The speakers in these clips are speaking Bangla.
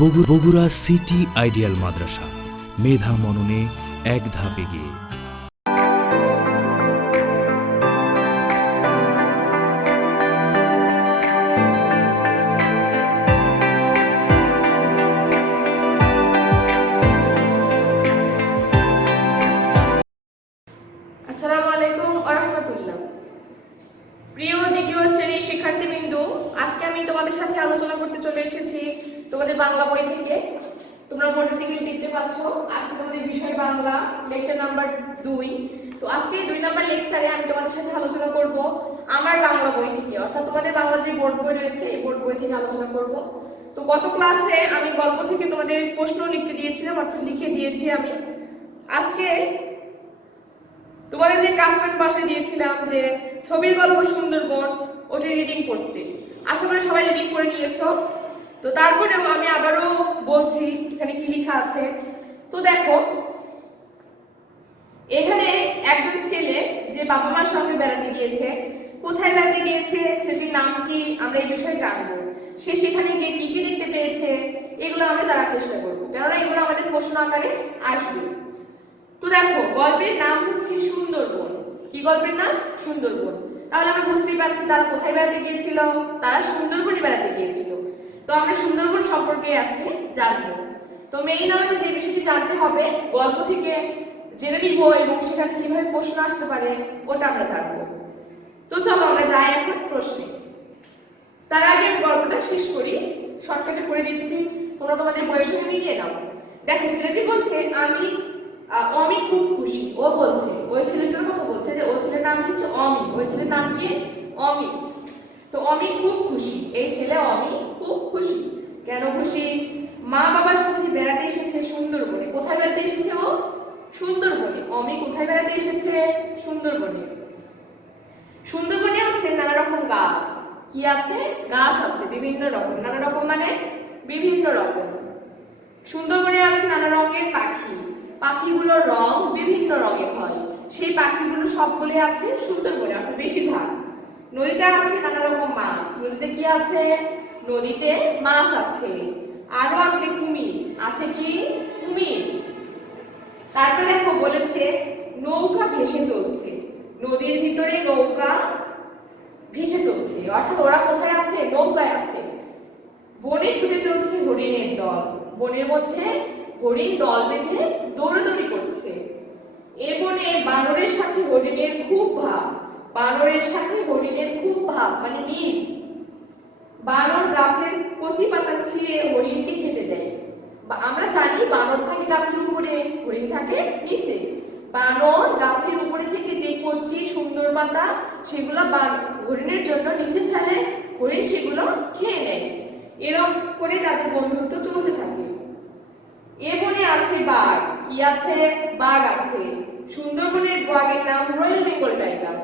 বগুড়া সিটি আইডিয়াল মাদ্রাসা, মেধা মননে এক ধাপ এগিয়ে। আসসালামু আলাইকুম ওয়া রাহমাতুল্লাহ। প্রিয় দ্বিতীয় শ্রেণীর শিক্ষার্থীবৃন্দু, আজকে আমি তোমাদের সাথে আলোচনা করতে চলে এসেছি তোমাদের বাংলা বই থেকে। তোমরা বোর্ডের দিকে দেখতে পাচ্ছ, আজকে তোমাদের বিষয় বাংলা, লেকচার নাম্বার 2। তো আজকে 2 নাম্বার লেকচারে আমি তোমাদের সাথে আলোচনা করব আমার বাংলা বই থেকে, অর্থাৎ তোমাদের বাংলা যে বোর্ড বই রয়েছে এই বোর্ড বই থেকে আলোচনা করব। তো গত ক্লাসে আমি গল্প থেকে তোমাদের প্রশ্ন লিখতে দিয়েছিলাম, অর্থাৎ লিখে দিয়েছি আমি। আজকে তোমাদের যে কাজটা বাসায় দিয়েছিলাম যে ছবির গল্প সুন্দরবন, ওটি রিডিং করতে, আশা করি সবাই রিডিং করে নিয়েছো। তো তারপরেও আমি আবারও বলছি এখানে কি লেখা আছে। তো দেখো, এখানে একজন ছেলে যে বাবা মার সঙ্গে বেড়াতে গিয়েছে। কোথায় বেড়াতে গিয়েছে, ছেলেটির নাম কি, আমরা এই বিষয়ে জানবো। সে সেখানে গিয়ে কি কি দেখতে পেয়েছে, এগুলো আমরা জানার চেষ্টা করবো, কেননা এগুলো আমাদের প্রশ্ন আকারে আসবে। তো দেখো, গল্পের নাম হচ্ছে সুন্দরবন। কি গল্পের নাম? সুন্দরবন। তাহলে আমরা বুঝতেই পারছি তারা কোথায় বেড়াতে গিয়েছিল, তারা সুন্দরবনে বেড়াতে গিয়েছিল। তো আমরা সুন্দরবন সম্পর্কে আজকে জানবো। তো মেইন আমাদের যে বিষয়টি জানতে হবে, গল্প থেকে জেনে নিব এবং সেখানে কিভাবে প্রশ্ন আসতে পারে ওটা আমরা জানবো। তো চলো আমরা যাই এখন প্রশ্নে। তার আগে আমি গল্পটা শেষ করি, শর্টকাটে করে দিচ্ছি, তোমরা তোমাদের বইয়ের সঙ্গে মিলিয়ে নাও। দেখো, ছেলেটি বলছে অমি খুব খুশি। ও বলছে, ওই ছেলেটার কথা বলছে যে ওই ছেলের নাম হচ্ছে অমি। ওই ছেলের নাম কি? অমি। তো অমি খুব খুশি, এই ছেলে অমি খুব খুশি। কেন খুশি? মা বাবার সাথে বেড়াতে এসেছে সুন্দরবনে। কোথায় বেড়াতে এসেছে ও? সুন্দরবনে। অমি কোথায় বেড়াতে এসেছে? সুন্দরবনে। সুন্দরবনে আছে নানা রকম গাছ। কি আছে? গাছ আছে বিভিন্ন রকম। নানা রকম মানে বিভিন্ন রকম। সুন্দরবনে আছে নানা রঙের পাখি। পাখিগুলোর রং বিভিন্ন রঙের হয়। সেই পাখিগুলো সবগুলো আছে সুন্দরবনে, অর্থাৎ বেশিরভাগ। নদীতে আছে নানা রকম মাছ। নদীতে কি আছে? নদীতে মাছ আছে। আরো আছে কুমির। আছে কি? কুমির। তারপরে দেখো বলেছে নৌকা ভেসে চলছে। নদীর ভিতরে নৌকা ভেসে চলছে, অর্থাৎ ওরা কোথায় আছে? নৌকায় আছে। বনে ছুটে চলছে হরিণের দল। বনের মধ্যে হরিণ দল বেঁধে দৌড়াদৌড়ি করছে। এ বনে বানরের সাথে হরিণের খুব ভাব। বানরের সাথে হরিণের খুব ভাব মানে মিল। বানর গাছের কচি পাতা ছিঁড়ে হরিণকে খেতে দেয়। আমরা জানি বানর থাকে গাছের উপরে, হরিণ থাকে নিচে। বানর গাছের উপরে থেকে যে কচি সুন্দর পাতা সেগুলো হরিণের জন্য নিচে ফেলে, হরিণ সেগুলো খেয়ে নেয়। এরকম করে তাদের বন্ধুত্ব চলতে থাকে। এ বনে আছে বাঘ। কি আছে? বাঘ আছে। সুন্দরবনের বাঘের নাম রয়্যাল বেঙ্গল টাইগার।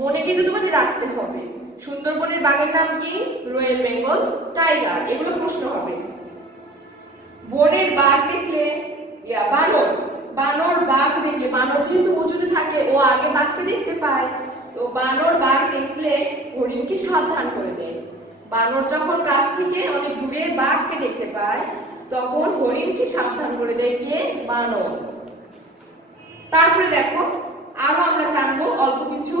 মনে কিন্তু তোমাদের রাখতে হবে, সুন্দরবনের বাঘের নাম কি? Royal Bengal tiger. এগুলো প্রশ্ন হবে। বনের বাঘ দেখলে বানর, বানর বাঘ দেখলে, বানর যেহেতু উঁচুতে থাকে ও আগে বাঘকে দেখতে পায়, তো বানর বাঘ দেখলে হরিণকে সাবধান করে দেয়। বানর যখন গাছ থেকে অনেক দূরে বাঘকে দেখতে পায় তখন হরিণকে সাবধান করে দেয় কে? বানর। তারপরে দেখো আরো আমরা জানবো অল্প কিছু।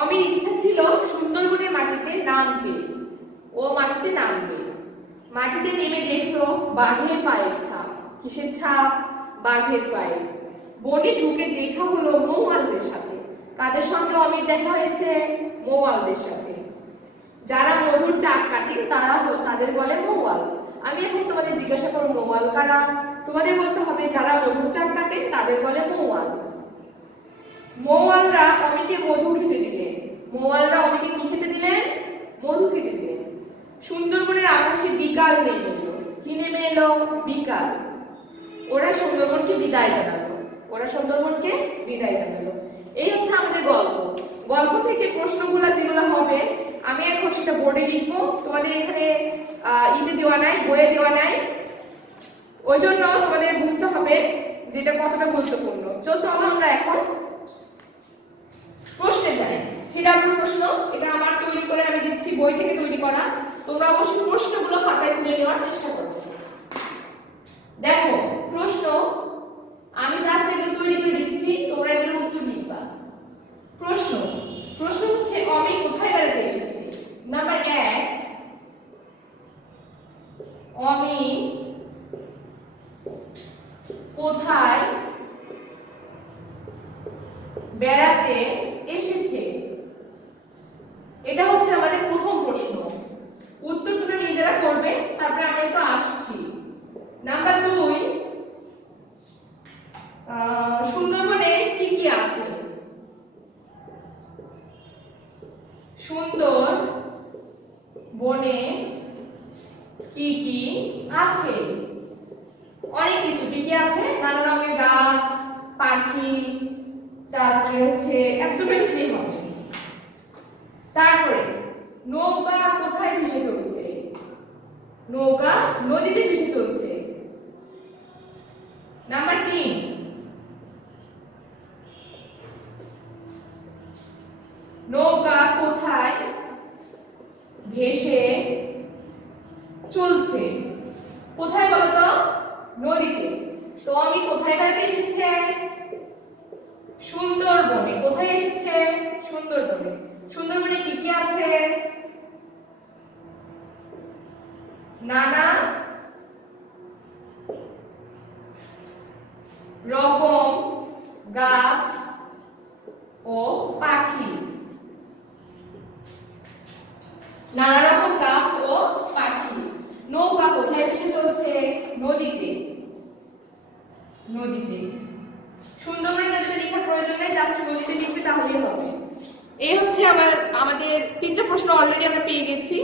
অমির ইচ্ছা ছিল সুন্দরবনের মাটিতে নামতে। ও মাটিতে নামবে। মাটিতে নেমে দেখলো বাঘের পায়ের ছাপ। কিসের ছাপ? বাঘের পায়ের। বনে ঢুকে দেখা হলো মৌয়ালদের সাথে। কাদের সঙ্গে অমির দেখা হয়েছে? মৌয়ালদের সাথে। যারা মধুর চাক কাটেন তাদের বলে মৌয়াল। আমি এখন তোমাদের জিজ্ঞাসা করব মৌয়াল কারা? তোমাদের বলতে হবে যারা মধুর চাক কাটেন তাদের বলে মৌয়াল। মৌয়ালরা অমিকে মধু খেতে দিলেন। মৌয়ালরা অমিকে কি খেতে দিলেন? মধু খেতে দিলেন। সুন্দরবনের আকাশে বিকাল নেমে এলো। কি নেমে এলো? বিকাল। ওরা সুন্দরবনকে বিদায় জানালো। ওরা সুন্দরবনকে বিদায় জানালো। এই হচ্ছে আমাদের গল্প। গল্প থেকে প্রশ্নগুলো যেগুলো হবে আমি এখন সেটা বোর্ডে লিখবো। তোমাদের এখানে ইতে দেওয়া নাই, বইয়ে দেওয়া নাই, ওই জন্য তোমাদের বুঝতে হবে যেটা কতটা গুরুত্বপূর্ণ। চলো আমরা এখন প্রশ্নে যাই। সিডাব্লিউ প্রশ্ন, এটা আমার তৈরি করে আমি দিচ্ছি, বই থেকে তৈরি করা। তোমরা অবশ্যই প্রশ্নগুলো খাতায় তুলে নেওয়ার চেষ্টা করবে। দেখো প্রশ্ন আমি জাস্ট এগুলো তৈরি করে দিচ্ছি, তোমরা এগুলো উত্তর লিখবা। প্রশ্ন প্রশ্ন হচ্ছে অমি কোথায় বেড়াতে এসেছে? নাম্বার 1, অমি কোথায় বেড়াতে এসেছে? এটা হচ্ছে আমাদের প্রথম প্রশ্ন। উত্তর তোমরা নিজেরা করবে, তারপরে আমি একটু আসছি। নাম্বার 2, সুন্দরবনে কি কি আছে? সুন্দর বনে কি কি আছে? অনেক কিছু। কি কি আছে? নানা রঙের গাছ, পাখি, তারপরে হচ্ছে একদম ফ্রি হবে। তারপরে নৌকা কোথায় ভেসে চলছে? নৌকা নদীতে ভেসে চলছে। নাম্বার 3, নৌকা কোথায় ভেসে চলছে? কোথায় বলো তো? নদীতে। তো আমি কোথায় বেড়াতে এসেছে? সুন্দরবনে। কোথায় এসেছে? সুন্দরবনে। সুন্দরবনে কি কি আছে? নানা রকম গাছ ও পাখি। নানা রকম গাছ ও পাখি। নৌকা কোথায় ভেসে চলছে? নদীতে। নদীতে। সুন্দরবনের নদীতে লেখার প্রয়োজন নেই, জাস্ট নদীতে লিখবে তাহলেই হবে। এই হচ্ছে আমাদের 3টা প্রশ্ন অলরেডি আমরা পেয়ে গেছি।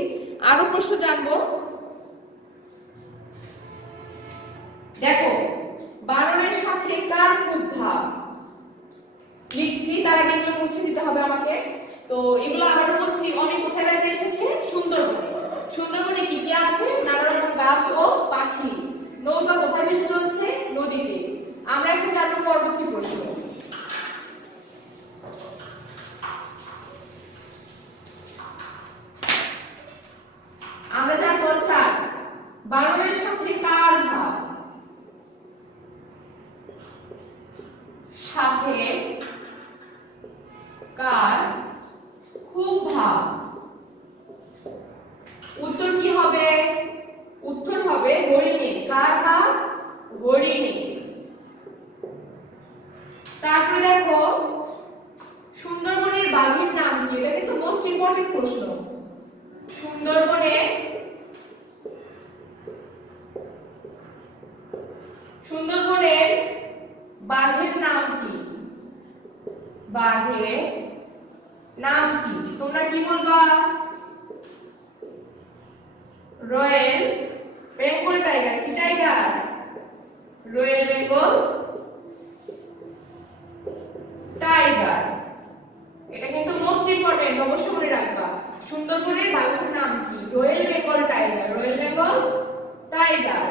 আরো প্রশ্ন জানবো। দেখো বানরের সাথে কার খুব ভাব? লিখছি, তার আগে এগুলো মুছে দিতে হবে আমাকে। তো এগুলো আবারও বলছি, অনেক কোথায় বেড়াতে এসেছে? সুন্দরবনে। সুন্দরবনে কি কি আছে? নানা রকম গাছ ও পাখি। নৌকা কোথায় ভেসে চলছে? নদীতে। আমরা একটু জানবো পরবর্তী প্রশ্ন। আমরা জানবো 4, বানরের সাথে কার ভাব? সাথে কার খুব ভাব? উত্তর কি হবে? উত্তর হবে হরিণী। কার ভাব? হরিণী। তারপরে দেখো সুন্দরবনের বাঘের নাম কি? এটা কিন্তু মোস্ট ইম্পর্টেন্ট প্রশ্ন। সুন্দরবনের বাঘের নাম কি? বাঘের নাম কি? তোমরা কি বলবা? Royal Bengal tiger. কি টাইগার? Royal Bengal tiger. এটা কিন্তু মোস্ট ইম্পর্টেন্ট, অবশ্যই মনে রাখবা। সুন্দরবনের বাঘের নাম কি? Royal Bengal tiger. Royal Bengal tiger.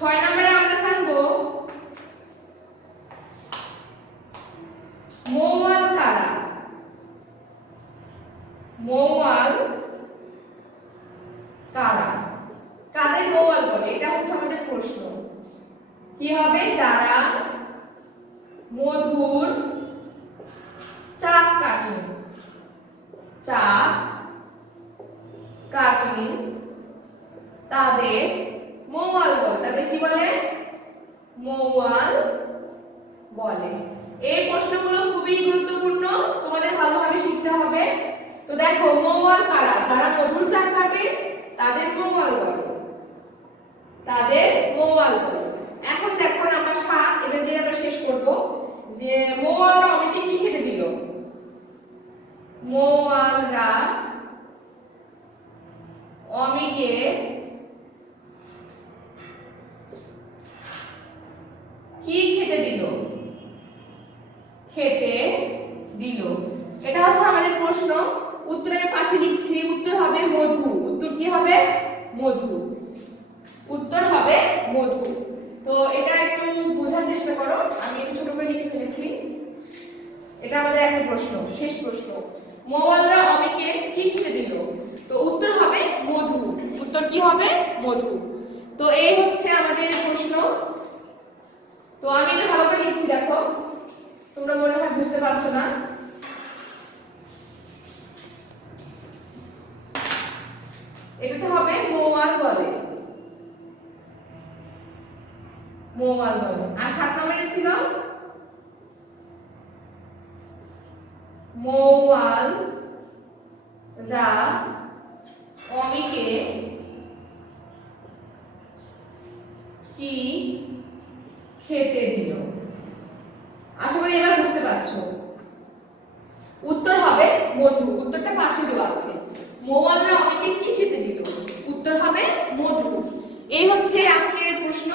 6 নম্বরে আমরা জানবো মৌয়াল কারা? মৌয়াল কারা? কাদের মৌয়াল বলে? এটা হচ্ছে আমাদের প্রশ্ন। কি হবে? যারা মধুর চাক কাটেন। চাক কাটেন তাদের মৌয়াল বলে। তাদের কি বলে? মৌয়াল বলে। এই প্রশ্নগুলো খুবই গুরুত্বপূর্ণ, তোমাদের ভালোভাবে শিখতে হবে। তো দেখো মৌয়াল কারা? যারা মধুর চাক কাটে তাদের মৌয়াল বলে। তাদের মৌয়াল বলে। এখন দেখো নাম্বার 7, এটা দিয়ে আমরা শেষ করব, যে মৌয়ালরা অমিকে কি খেতে দিল? মৌয়ালরা অমিকে কি খেতে দিল? খেতে দিল। এটা হচ্ছে আমাদের প্রশ্ন। উত্তরের পাশে লিখছি, উত্তর হবে মধু। উত্তর কি হবে? মধু। উত্তর হবে মধু। তো এটা একটু বোঝার চেষ্টা করো, আমি একটু ছোট করে লিখে ফেলেছি। এটা আমাদের একটা প্রশ্ন, শেষ প্রশ্ন। মৌয়ালরা অমিকে কি খেতে দিল? তো উত্তর হবে মধু। কি হবে? মধু। তো এই হচ্ছে আমাদের প্রশ্ন। তো আমি এটা ভালো করে লিখছি, দেখো তোমরা মনে হয় বুঝতে পারছো না। এটাতে হবে মৌয়াল বলে, মৌয়াল বলে। আর 7 নম্বরে ছিল মৌয়াল রা অমিকে কি খেতে দিল। আশা করি এবার বুঝতে পারছো। উত্তর হবে মধু, উত্তরটা পাশে দেওয়া আছে। মৌয়ালরা অমিকে কি খেতে দিল, উত্তর হবে মধু। এই হচ্ছে আজকের প্রশ্ন।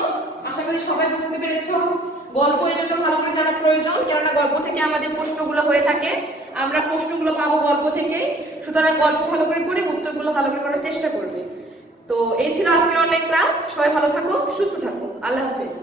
আশা করি সবাই বুঝতে পেরেছো। গল্প এর জন্য ভালো করে জানা প্রয়োজন, কেননা গল্প থেকে আমাদের প্রশ্নগুলো হয়ে থাকে, আমরা প্রশ্নগুলো পাবো গল্প থেকে। সুতরাং গল্প ভালো করে পড়ে উত্তরগুলো ভালো করে করার চেষ্টা করবে। তো এই ছিল আজকের অনলাইন ক্লাস। সবাই ভালো থাকো, সুস্থ থাকো। আল্লাহ হাফেজ।